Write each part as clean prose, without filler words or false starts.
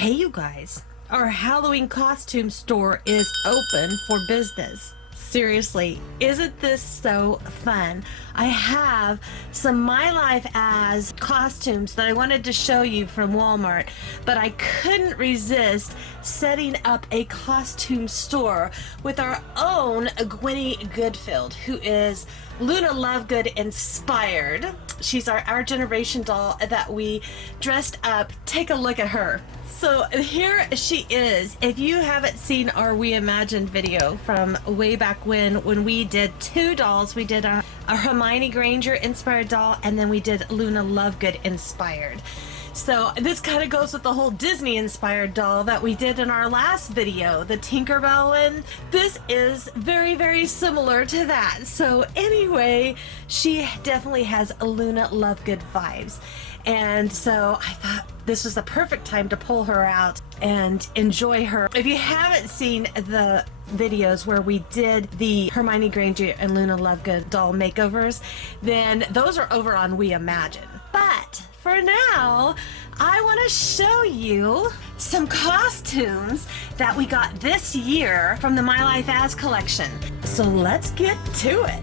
Hey you guys, our Halloween costume store is open for business. Seriously, isn't this so fun? I have some My Life as costumes that I wanted to show you from Walmart, but I couldn't resist setting up a costume store with our own Gwynnie Goodfield, who is Luna Lovegood inspired. She's our generation doll that we dressed up. Take a look at her. So here she is. If you haven't seen our We Imagined video from way back when we did two dolls, we did a Hermione Granger inspired doll, and then we did Luna Lovegood inspired. So this kind of goes with the whole Disney inspired doll that we did in our last video, the Tinkerbell one. This is very, very similar to that. So anyway, she definitely has Luna Lovegood vibes. And so I thought this was the perfect time to pull her out and enjoy her. If you haven't seen the videos where we did the Hermione Granger and Luna Lovegood doll makeovers, then those are over on We Imagine. But for now, I want to show you some costumes that we got this year from the My Life As collection. So let's get to it.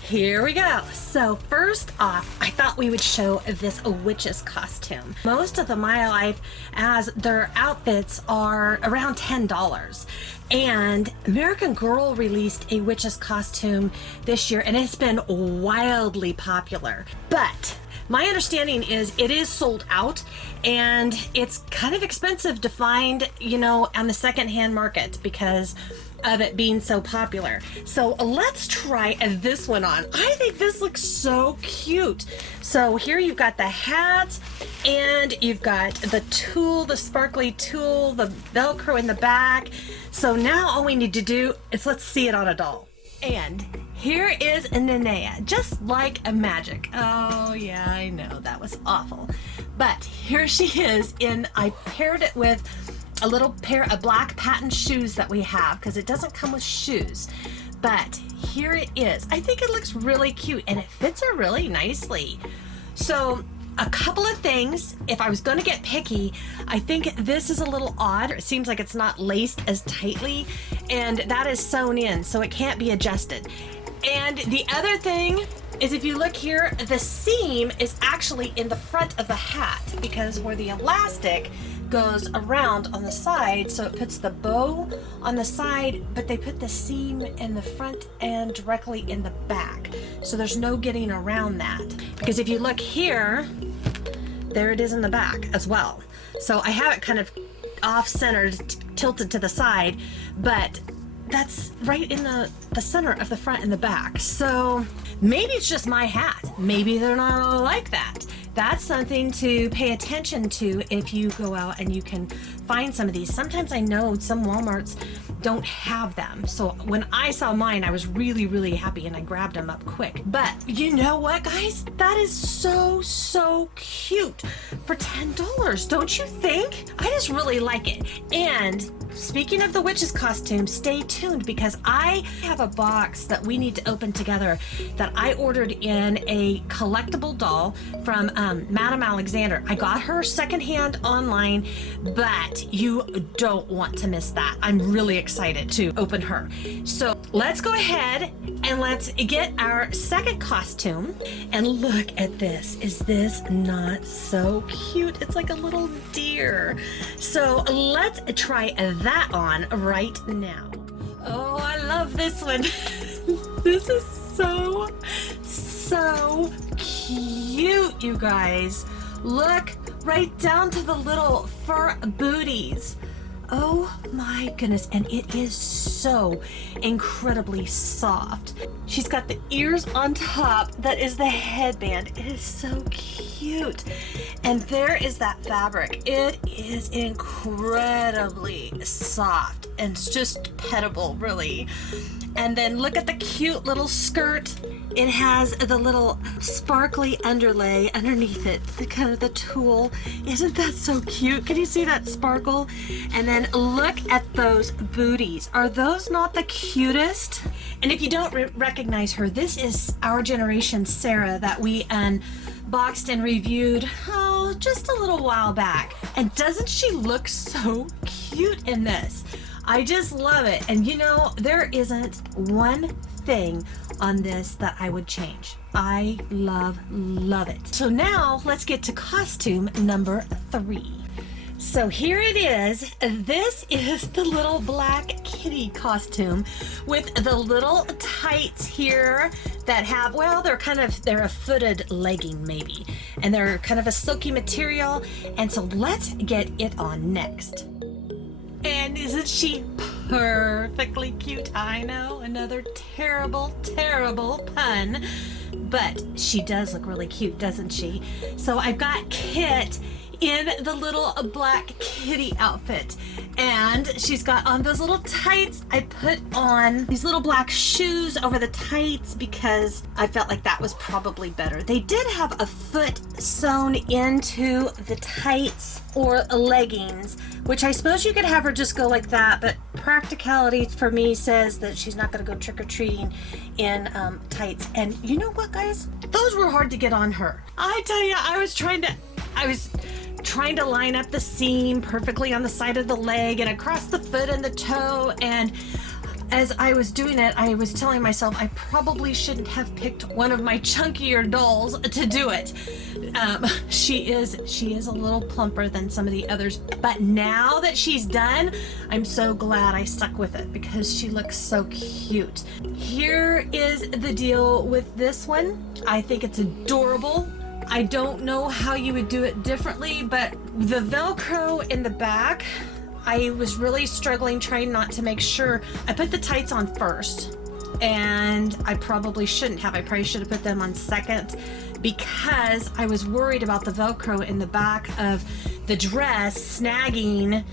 Here we go. So first off, I thought we would show this witch's costume. Most of the My Life As their outfits are around $10. And American Girl released a witch's costume this year, and it's been wildly popular. But my understanding is it is sold out, and it's kind of expensive to find, you know, on the secondhand market because of it being so popular. So let's try this one on. I think this looks so cute. So here you've got the hat, and you've got the tulle, the sparkly tulle, the Velcro in the back. So now all we need to do is let's see it on a doll. And here is Nenea, just like a magic. Oh yeah, I know, that was awful. But here she is I paired it with a little pair of black patent shoes that we have because it doesn't come with shoes. But here it is. I think it looks really cute and it fits her really nicely. So a couple of things, if I was going to get picky, I think this is a little odd. It seems like it's not laced as tightly, and that is sewn in, so it can't be adjusted. And the other thing is, if you look here, the seam is actually in the front of the hat because where the elastic goes around on the side, so it puts the bow on the side, but they put the seam in the front and directly in the back. So there's no getting around that. Because if you look here, there it is in the back as well. So I have it kind of off-centered, tilted to the side, but that's right in the center of the front and the back. So maybe it's just my hat. Maybe they're not all like that. That's something to pay attention to if you go out and you can find some of these. Sometimes I know some Walmarts don't have them. So when I saw mine, I was really, really happy and I grabbed them up quick. But you know what, guys? That is so cute for $10, don't you think? I just really like it. And speaking of the witch's costume, stay tuned because I have a box that we need to open together that I ordered in a collectible doll from Madame Alexander. I got her secondhand online, but you don't want to miss that. I'm really excited to open her. So let's go ahead and let's get our second costume. And look at this. Is this not so cute? It's like a little deer. So let's try that on right now. Oh, I love this one. This is so cute, you guys. Look right down to the little fur booties. Oh my goodness, and it is so incredibly soft. She's got the ears on top. That is the headband. It is so cute. And there is that fabric. It is incredibly soft and it's just pettable, really. And then look at the cute little skirt. It has the little sparkly underlay underneath it, the kind of the tulle. Isn't that so cute? Can you see that sparkle? And then look at those booties. Are those not the cutest? And if you don't recognize her, this is our generation Sarah that we boxed and reviewed, oh, just a little while back. And doesn't she look so cute in this? I just love it. And you know, there isn't one thing on this that I would change. I love it. So now let's get to costume number 3. So here it is. This is the little black kitty costume with the little tights here that have, well, they're a footed legging maybe. And they're kind of a silky material. And so let's get it on next. And isn't she perfectly cute? I know, another terrible pun. But she does look really cute, doesn't she? So I've got Kit in the little black kitty outfit, and she's got on those little tights. I put on these little black shoes over the tights because I felt like that was probably better. They did have a foot sewn into the tights or leggings, which I suppose you could have her just go like that, but practicality for me says that she's not going to go trick-or-treating in tights. And you know what, guys? Those were hard to get on her. I tell you, I was trying to line up the seam perfectly on the side of the leg and across the foot and the toe, and as I was doing it, I was telling myself I probably shouldn't have picked one of my chunkier dolls to do it. She is a little plumper than some of the others, but now that she's done, I'm so glad I stuck with it because she looks so cute. Here is the deal with this one. I think it's adorable. I don't know how you would do it differently, but the Velcro in the back, I was really struggling trying not to make sure. I put the tights on first, and I probably shouldn't have. I probably should have put them on second because I was worried about the Velcro in the back of the dress snagging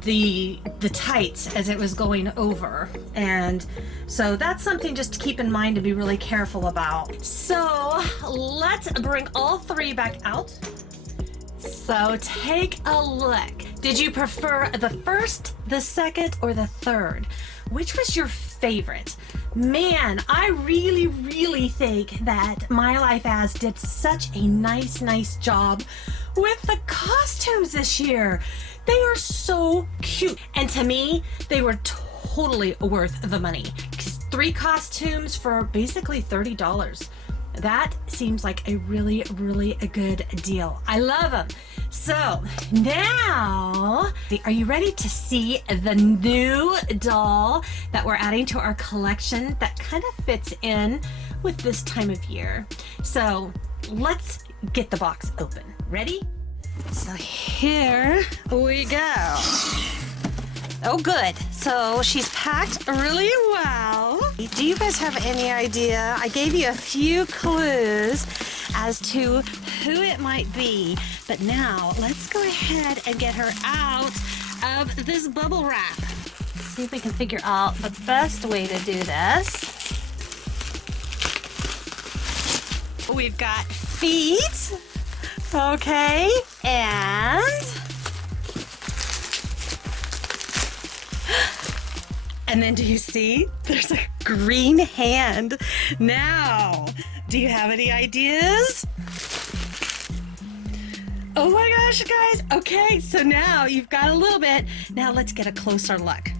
the tights as it was going over. And so that's something just to keep in mind to be really careful about. So let's bring all 3 back out. So take a look. Did you prefer the first, the second, or the third? Which was your favorite? Man, I really think that My Life As did such a nice job with the costumes this year. They are so cute. And to me, they were totally worth the money. 3 costumes for basically $30. That seems like a really a good deal. I love them. So now, are you ready to see the new doll that we're adding to our collection that kind of fits in with this time of year? So let's get the box open. Ready? So here we go. Oh, good. So she's packed really well. Do you guys have any idea? I gave you a few clues as to who it might be, but now let's go ahead and get her out of this bubble wrap. See if we can figure out the best way to do this. We've got feet. Okay, and then do you see? There's a green hand. Now, do you have any ideas? Oh my gosh, guys. Okay, so now you've got a little bit. Now let's get a closer look.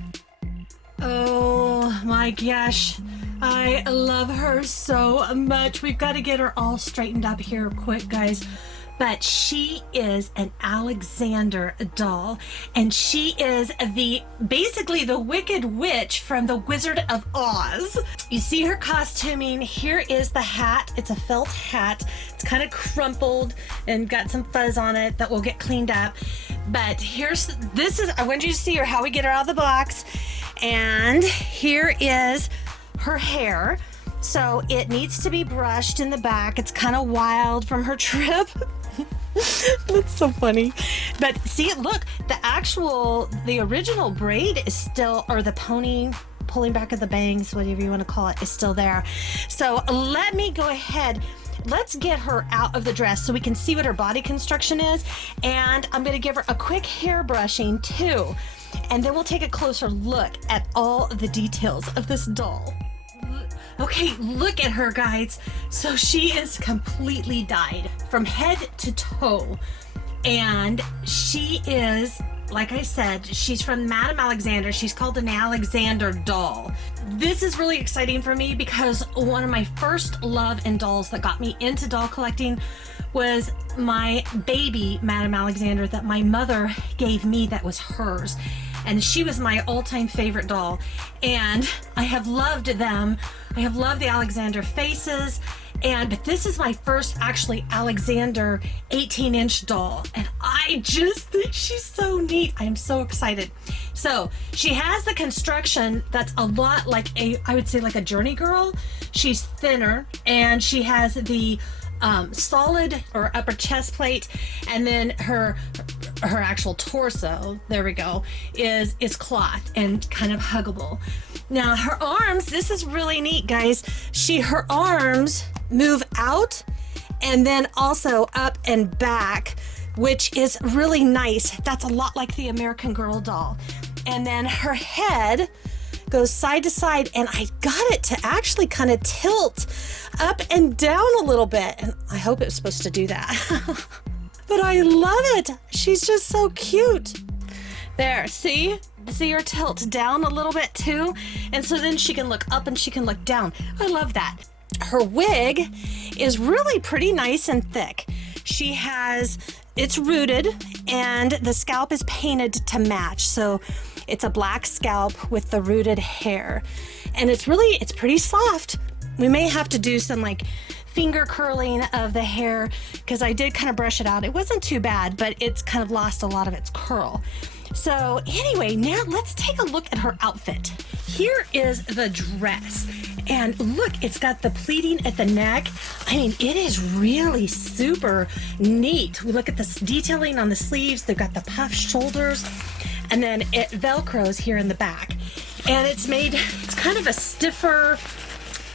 Oh my gosh. I love her so much. We've got to get her all straightened up here quick, guys. But she is an Alexander doll, and she is basically the Wicked Witch from the Wizard of Oz. You see her costuming. Here is the hat. It's a felt hat. It's kind of crumpled and got some fuzz on it that will get cleaned up. But I want you to see her, how we get her out of the box. And here is her hair. So it needs to be brushed in the back. It's kind of wild from her trip. That's so funny. But see, look, the original braid is still, or the pulling back of the bangs, whatever you want to call it, is still there. So let me go ahead. Let's get her out of the dress so we can see what her body construction is. And I'm going to give her a quick hair brushing too. And then we'll take a closer look at all of the details of this doll. Okay, look at her, guys. So she is completely dyed from head to toe. And she is, like I said, she's from Madame Alexander. She's called an Alexander doll. This is really exciting for me because one of my first love in dolls that got me into doll collecting was my baby Madame Alexander that my mother gave me that was hers. And she was my all-time favorite doll. And I have loved them. I have loved the Alexander faces. But this is my first actually Alexander 18-inch doll. And I just think she's so neat. I am so excited. So she has the construction that's a lot like I would say like a Journey girl. She's thinner and she has the solid or upper chest plate, and then her actual torso, there we go, is cloth and kind of huggable. Now her arms, this is really neat, guys. Her arms move out and then also up and back, which is really nice. That's a lot like the American Girl doll. And then her head goes side to side, and I got it to actually kind of tilt up and down a little bit, and I hope it was supposed to do that. But I love it. She's just so cute. There, see her tilt down a little bit too, and so then she can look up and she can look down. I love that. Her wig is really pretty nice and thick. It's rooted, and the scalp is painted to match, so it's a black scalp with the rooted hair, and it's pretty soft. We may have to do some like finger curling of the hair because I did kind of brush it out. It wasn't too bad, but it's kind of lost a lot of its curl. So anyway, now let's take a look at her outfit. Here is the dress. And look, it's got the pleating at the neck. I mean, it is really super neat. We look at the detailing on the sleeves. They've got the puff shoulders, and then it Velcros here in the back. And it's kind of a stiffer,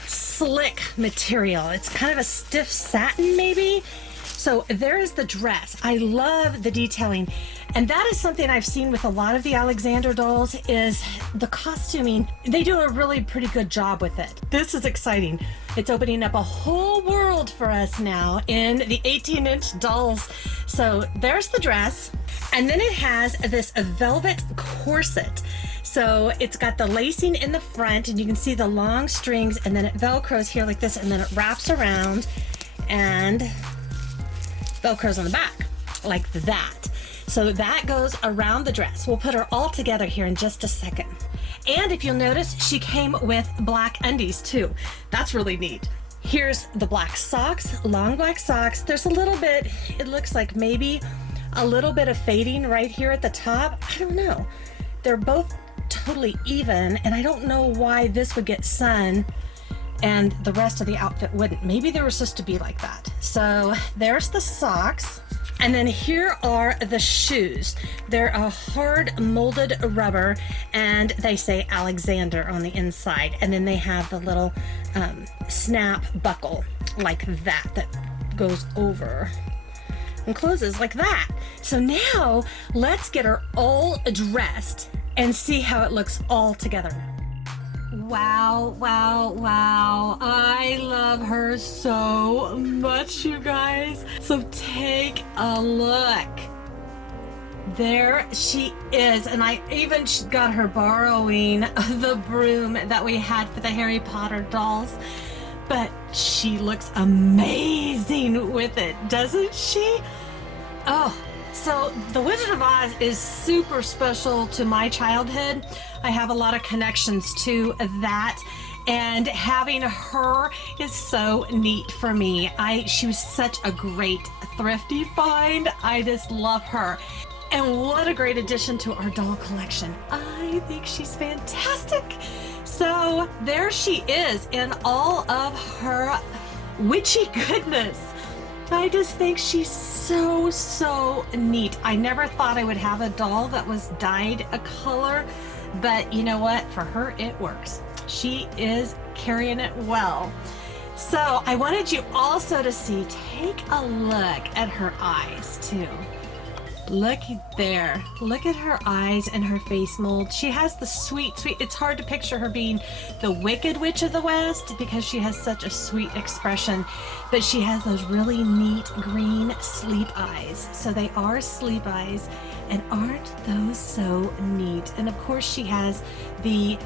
slick material. It's kind of a stiff satin maybe. So there is the dress. I love the detailing. And that is something I've seen with a lot of the Alexander dolls is the costuming. They do a really pretty good job with it. This is exciting. It's opening up a whole world for us now in the 18-inch dolls. So there's the dress. And then it has this velvet corset. So it's got the lacing in the front, and you can see the long strings, and then it Velcros here like this, and then it wraps around and Velcros on the back like that. So that goes around the dress. We'll put her all together here in just a second. And if you'll notice, she came with black undies too. That's really neat. Here's the black socks, long black socks. There's a little bit, it looks like maybe a little bit of fading right here at the top. I don't know. They're both totally even, and I don't know why this would get sun and the rest of the outfit wouldn't. Maybe they were supposed to be like that. So there's the socks. And then here are the shoes. They're a hard molded rubber, and they say Alexander on the inside. And then they have the little snap buckle like that goes over and closes like that. So now let's get her all dressed and see how it looks all together. Wow, wow, wow. I love her so much, you guys. So take a look. There she is. And I even got her borrowing the broom that we had for the Harry Potter dolls. But she looks amazing with it, doesn't she? Oh, so The Wizard of Oz is super special to my childhood. I have a lot of connections to that, and having her is so neat for me. She was such a great thrifty find. I just love her. And what a great addition to our doll collection. I think she's fantastic. So there she is in all of her witchy goodness. I just think she's so, so neat. I never thought I would have a doll that was dyed a color, but you know what? For her, it works. She is carrying it well. So I wanted you also to take a look at her eyes too. Look there. Look at her eyes and her face mold. She has the sweet, it's hard to picture her being the Wicked Witch of the West because she has such a sweet expression, but she has those really neat green sleep eyes. So they are sleep eyes, and aren't those so neat? And of course she has the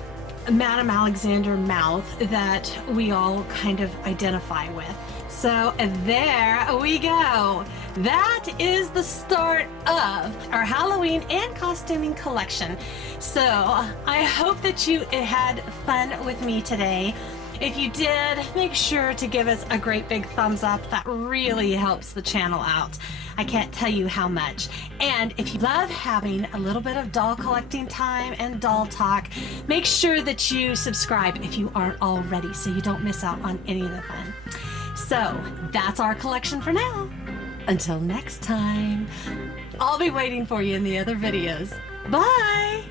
Madame Alexander mouth that we all kind of identify with. So there we go. That is the start of our Halloween and costuming collection. So I hope that you had fun with me today. If you did, make sure to give us a great big thumbs up. That really helps the channel out. I can't tell you how much. And if you love having a little bit of doll collecting time and doll talk, make sure that you subscribe if you aren't already so you don't miss out on any of the fun. So that's our collection for now. Until next time, I'll be waiting for you in the other videos. Bye!